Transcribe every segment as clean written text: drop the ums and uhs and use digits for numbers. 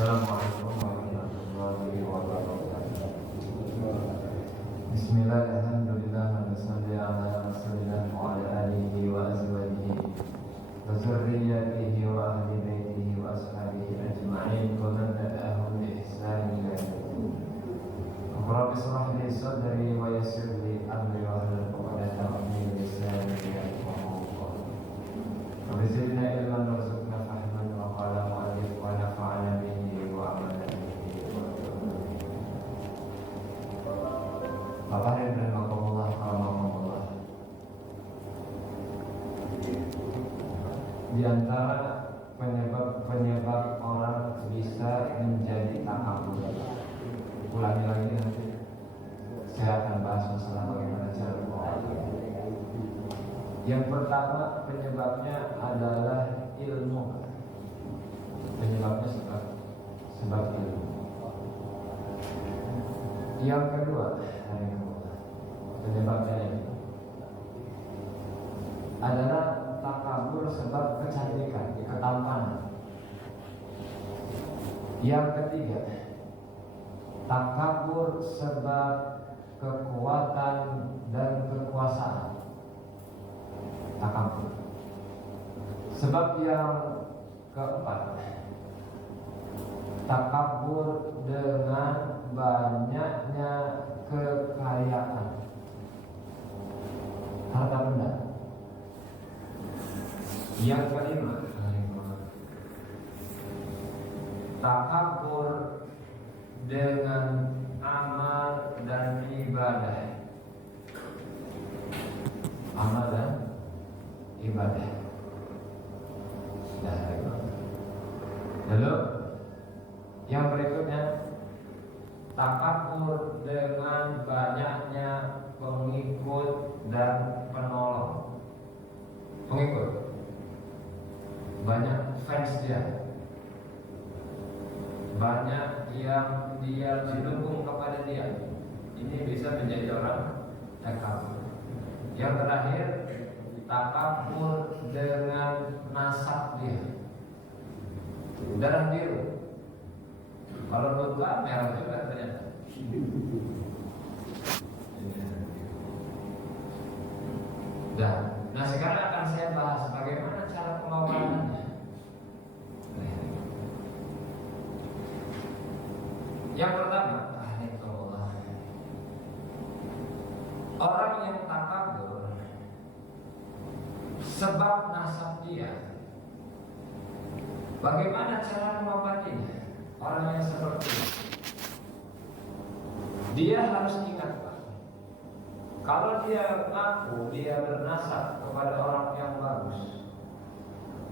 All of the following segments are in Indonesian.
Assalamualaikum warahmatullahi wabarakatuh. Bismillah, alhamdulillah, wa salli ala rasulillah wa ala alihi wa azwajihi wa zurriyatihi wa ahli baitihi wa ashabihi ajma'in wa man tabi'ahum bi ihsan ila yaumil din. Rabbi shrah li sadri wa yassir li amri wa hlul 'uqdatam min lisani yafqahu qawli. Rabbi zidna ilman warzuqna fahman wa qala mu'allif wa nafa'ana bihi wa amalna bihi wa Bapak dan rahimakumullah, rahimakumullah. Di antara penyebab orang bisa menjadi takabur. Ulangi lagi nanti. Saya akan bahas masalah bagaimana cara bertakabur. Yang pertama penyebabnya adalah ilmu. Penyebabnya sebab ilmu. Yang kedua, penyebabnya ini adalah takabur sebab kecantikan, ketampanan. Yang ketiga, takabur sebab kekuatan dan kekuasaan. Takabur. Sebab yang keempat, takabur dengan banyaknya kekayaan, harta benda. Yang kelima, takabur dengan amal dan ibadah. Amal dan ibadah. Lalu yang berikutnya, takabur dengan banyaknya pengikut dan penolong. Pengikut, banyak fans dia, banyak yang dia mendukung kepada dia. Ini bisa menjadi orang takabur. Yang terakhir, takabur dengan nasab dia, darah biru. Kalau luka merah juga ternyata. Nah, sekarang akan saya bahas bagaimana cara pengawalannya. Yang pertama, orang yang takabur sebab nasab dia. Bagaimana cara mengobatinya? Orang yang seperti ini, dia harus ingat, Pak, kalau dia mengaku dia bernasab kepada orang yang bagus,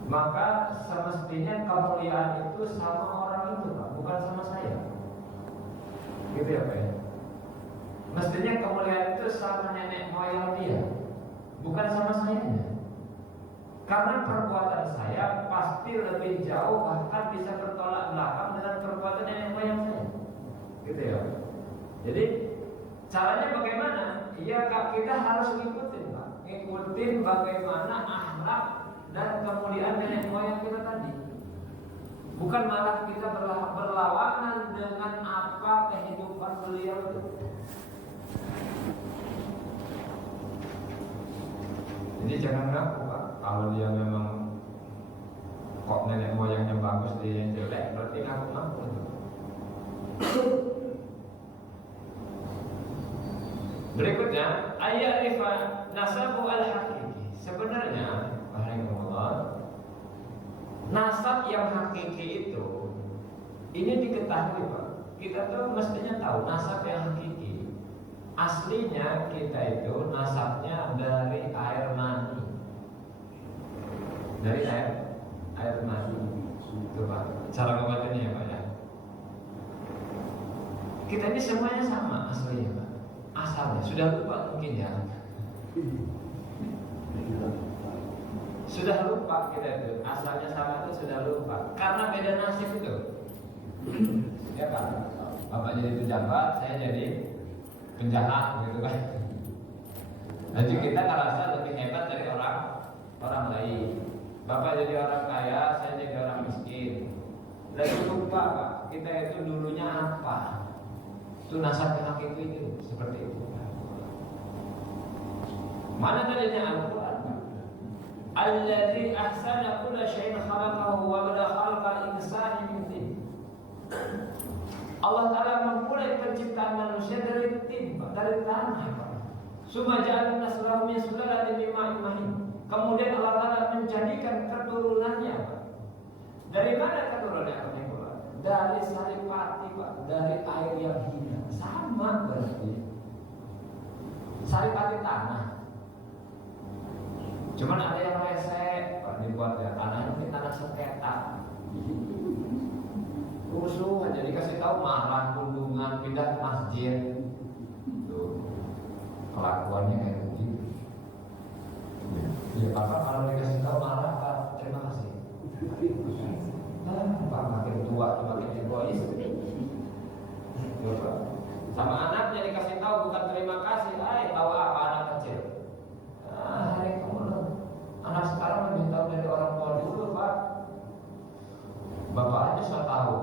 maka semestinya kemuliaan itu sama orang itu, Pak, bukan sama saya. Gitu ya, Pak ya? Mestinya kemuliaan itu sama nenek moyang dia, bukan sama saya. Karena perbuatan saya pasti lebih jauh, bahkan bisa bertolak belakang dengan perbuatan nenek moyang saya. Gitu ya. Jadi caranya bagaimana? Ya, kita harus ngikutin, Pak. Ngikutin bagaimana akhlak dan kemuliaan nenek moyang kita tadi. Bukan malah kita berlawanan dengan apa kehidupan beliau itu. Jadi jangan ngaku, Pak, kalau dia memang kok nenek moyangnya bagus, dia yang jelek, berarti ngaku-ngaku itu. Berikutnya, ayat rifa nasabu al-hakiki. Sebenarnya, rahimahullah, nasab yang hakiki itu, ini diketahui, Pak. Kita tuh mestinya tahu nasab yang hakiki. Aslinya kita itu nasabnya dari air mani. Dari air mani. Itu, Pak. Cara membacaannya ya, Pak ya. Kita ini semuanya sama aslinya, Pak. Asalnya sudah lupa mungkin ya. Sudah lupa kita itu. Asalnya sama itu sudah lupa. Karena beda nasib itu. Ya kan? Bapak jadi pejabat, saya jadi penjahat gitu kan. Jadi kita ngerasa lebih hebat dari orang lain. Bapak jadi orang kaya, saya jadi orang miskin. Lagi lupa lupa Pak, kita itu dulunya apa. Itu nasab yang itu seperti itu. Mana dalilnya Al-Quran? Alladzi ahsana kulla syai'in khalaqahu wa bada khalqal insani min tin. Allah Ta'ala memulai penciptaan manusia dari tin, dari tanah. Summa ja'alna naslahu min sulalatin min ma'in mahin. Kemudian Allah Ta'ala menjadikan keturunannya. Dari mana keturunannya? Dari saripati Pak, dari air yang hina. Sama berarti. Saripati tanah. Cuman ada yang resek, Pak, dibuat ya tanahnya mungkin tanah sengketa. Rusuh aja dikasih tahu marah, kunjungan, pindah ke masjid. Tuh, kelakuannya kayak begitu. Ya Pak, kalau dikasih tahu marah, Pak, terima kasih. Pak makin tua, makin egois. Coba. Sama anaknya dikasih tahu bukan terima kasih, tahu apa anak kecil. Hari kamu loh. Anak sekarang lebih tahu dari orang tua dulu Pak. Bapak aja sudah tahu.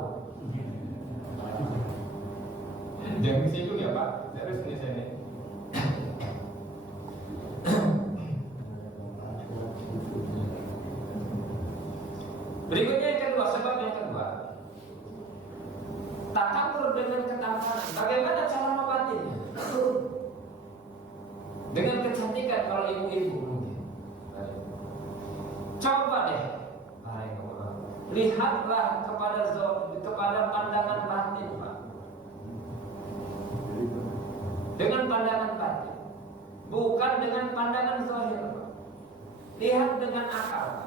Jangan singgung ya Pak. Serius nih saya nih. Berikutnya yang kedua, sebab yang kedua, takabur dengan ketampanan. Bagaimana cara mengobatinya? Dengan kecantikan kalau ibu-ibu mungkin. Coba deh, lihatlah kepada pandangan batin Pak. Dengan pandangan batin, bukan dengan pandangan zahir Pak. Lihat dengan akal Pak.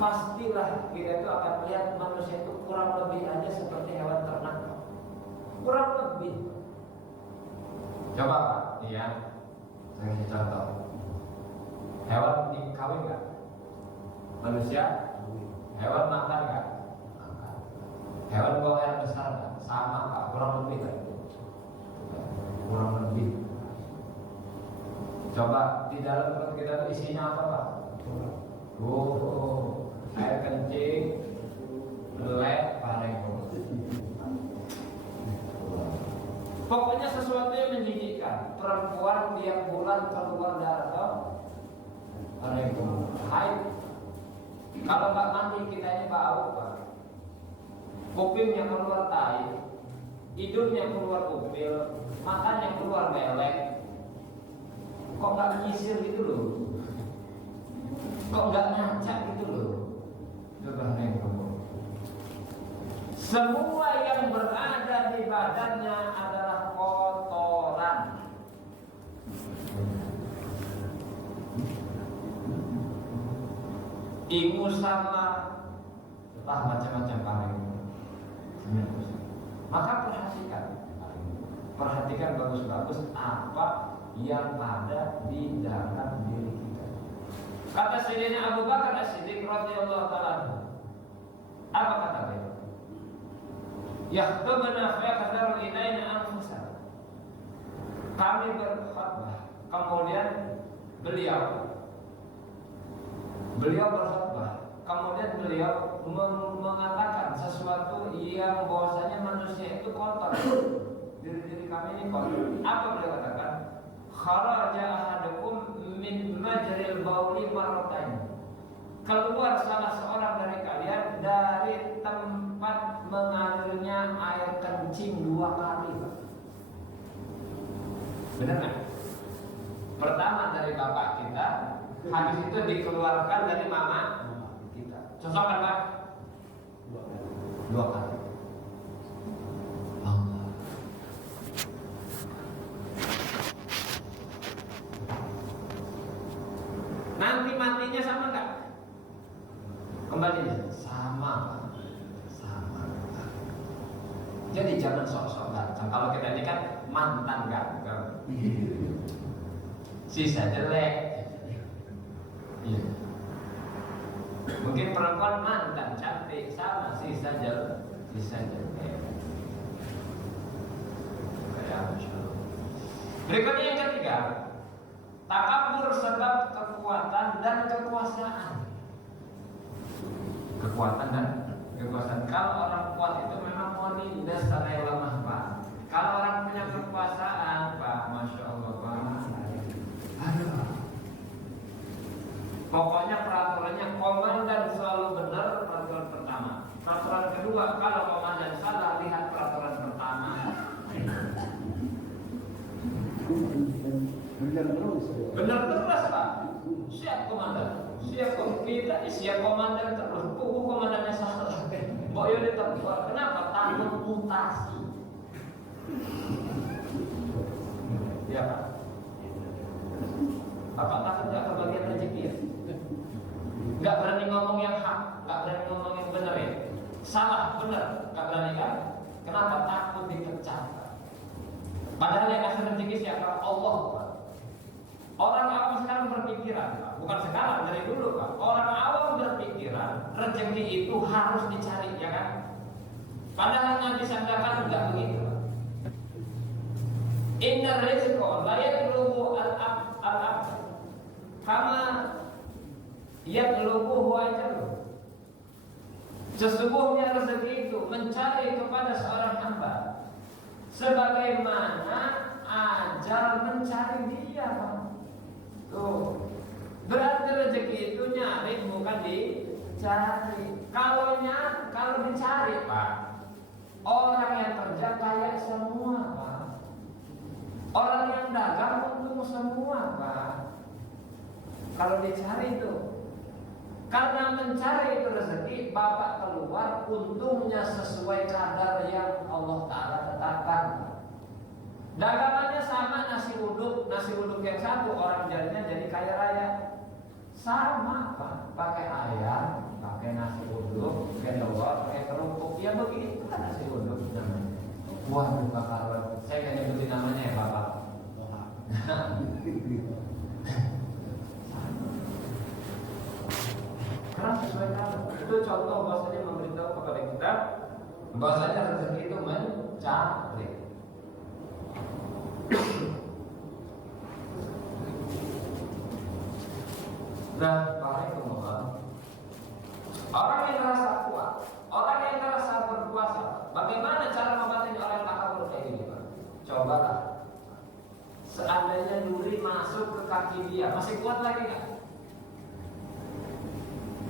Pastilah kita itu akan melihat manusia itu kurang lebih aja seperti hewan ternak. Kurang lebih. Coba Pak, iya. Saya kasih contoh. Hewan dikawin nggak? Manusia? Hewan makan nggak? Makan. Hewan bawa air besar nggak? Sama Pak, kurang lebih kan? Kurang lebih. Coba di dalam perut kita itu isinya apa Pak? Air kencing, melek, paling. Pokoknya sesuatu yang menjijikkan. Perempuan tiap bulan keluar darah, paling haid. Kalau nggak mandi kita ini bau Pak. Kupingnya keluar tai, hidungnya keluar upil, makannya keluar melek. Kok nggak nyisir gitu loh? Kok nggak ngacak gitu loh? Coba nengok. Semua yang berada di badannya adalah kotoran. Ingus sama macam-macam paling. Maka perhatikan bagus-bagus apa yang ada di dalam diri kita. Kata Sayyidina Abu Bakar As-Siddiq radhiyallahu ta'ala, apa kata beliau? Yakhtubna fa yakhdharu ilaina anfusana. Kami berkhutbah, kemudian beliau berkhutbah, kemudian beliau mengatakan sesuatu yang bahwasanya manusia itu kotor. Diri kami ini kotor. Apa beliau katakan? Kharaja ahadukum min majril bauli marratain. Keluar salah seorang dari kalian dari tempat mengalirnya air kencing 2 kali. Benar nggak? Pertama dari bapak kita, habis itu dikeluarkan dari mama kita. Cocok kan Pak? 2 kali. Nanti matinya sama nggak? Kembalinya sama. Jadi jangan sok-sok ganteng. Kalau kita ini kan mantan ganteng, sisa jelek. Iya. Mungkin perempuan mantan cantik sama sisa jelek. Berikutnya yang ketiga, takabur sebab kekuatan dan kekuasaan. Kekuatan dan kekuasaan. Kalau orang kuat itu memang mau nindas sana yang lemah Pak. Kalau orang punya kekuasaan Pak, masya Allah Pak. Aduh. Pokoknya peraturannya komandan selalu benar, peraturan pertama. Peraturan kedua, kalau komandan salah, lihat peraturan pertama. Benar terus. Benar terus Pak. Siap komandan. Siap kita siap komandan terus. Komandannya salah. Boyo ditebak. Kenapa? Takut mutasi. Ya Pak. Bapak takut nggak kebagian rezeki ya? Nggak berani ngomong yang hak, nggak berani ngomong yang benar ya? Salah, benar, nggak berani kan? Kenapa? Takut dipecat. Padahal yang kasih rezeki siapa? Allah Pak. Orang awam sekarang berpikiran Pak. Bukan sekarang, dari dulu Pak. Orang awam berpikiran rezeki itu harus dicari, ya kan? Padahal Nabi sabdakan enggak begitu. Inna rizqa la yatlubhu al-abd kama yatlubhu ajruh. Sesungguhnya rezeki itu mencari kepada seorang hamba sebagaimana ajal mencari dia Pak. Tuh. Berarti rezeki itu nyari bukan dicari. Kalau dicari Pak, orang yang kerja kaya semua Pak. Orang yang dagang untung semua Pak. Kalau dicari itu, karena mencari itu rezeki, Bapak keluar untungnya sesuai kadar yang Allah Ta'ala tetapkan. Dagangannya sama, nasi uduk yang satu orang jadinya jadi kaya raya. Sama Pak, pakai ayam, pakai nasi uduk, pakai telur, pakai kerupuk, ya begitu kan nasi uduk namanya. Waduh Bapak, saya nggak nyebutin namanya ya Bapak. Karena sesuai kadar. Itu contoh bahwasanya memberitahu kepada kita bahwasanya rezeki itu mencari. Nah, Waalaikumsalam. Orang yang merasa kuat, orang yang merasa berkuasa, bagaimana cara membatasi orang yang takabur kayak gini Pak? Cobalah. Seandainya duri masuk ke kaki dia, masih kuat lagi nggak?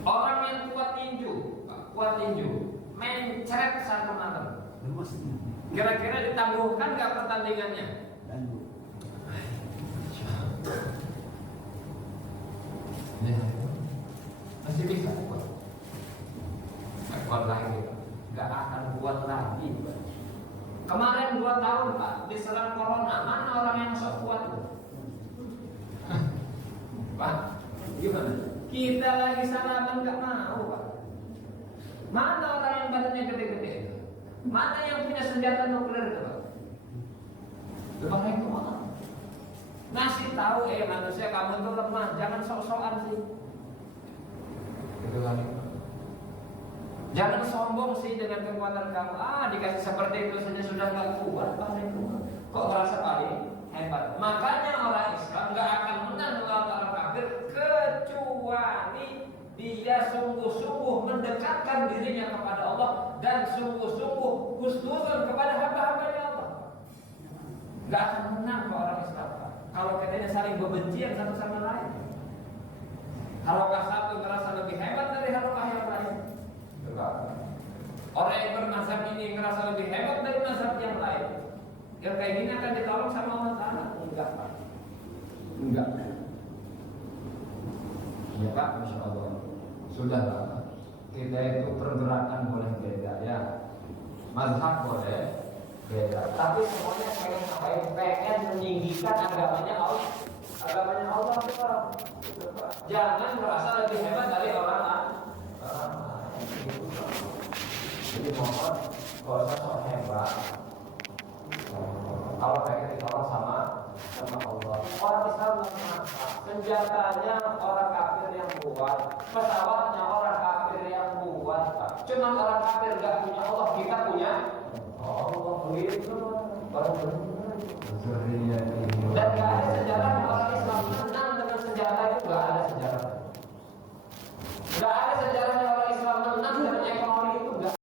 Orang yang kuat tinju, mencret 1 meter. Kira-kira ditangguhkan nggak pertandingannya? Ya, masih bisa kuat. Nggak kuat lagi, nggak akan kuat lagi. Kemarin 2 tahun Pak diserang corona, mana orang yang sok kuat itu? Pak, gimana? Kita lagi salaman nggak mau Pak. Mana orang yang badannya gede-gede? Mana yang punya senjata nuklir itu Pak? Lepas itu mana? Ngasih tahu manusia kamu itu lemah, jangan sok-sokan sih. Gitu kan? Jangan sombong sih dengan kekuatan kamu. Dikasih seperti itu saja sudah nggak kuat, paling kuat. Kok merasa paling hebat? Makanya orang Islam nggak akan menang melawan orang kafir kecuali dia sungguh-sungguh mendekatkan dirinya kepada Allah dan sungguh-sungguh husnuzon kepada hamba-hambanya Allah. Nggak akan menang orang Islam kalau katanya saling bebencian satu sama lain. Harokah satu merasa lebih hebat dari harokah yang lain. Orang yang bermazhab ini merasa lebih hebat dari mazhab yang lain. Yang kayak gini akan ditolong sama Allah Ta'ala? Enggak Pak. Enggak. Ya Pak, Masya Allah. Sudah Pak. Kita itu pergerakan boleh beda ya. Mazhab boleh beda. Tapi semuanya pengen meninggikan agamanya Allah. Agamanya Allah Pak. Jangan merasa lebih hebat dari orang lain. Jadi mohon kalau saya hebat, kalau pengen ditolong sama Allah. Orang Islam lemah, senjatanya orang kafir yang kuat, pesawatnya orang kafir yang kuat. Cuma orang kafir nggak punya Allah, kita punya Allah. Begitu baru benar. Dan nggak ada sejarah orang Islam menang dengan senjata itu, nggak ada sejarah. Nggak ada sejarah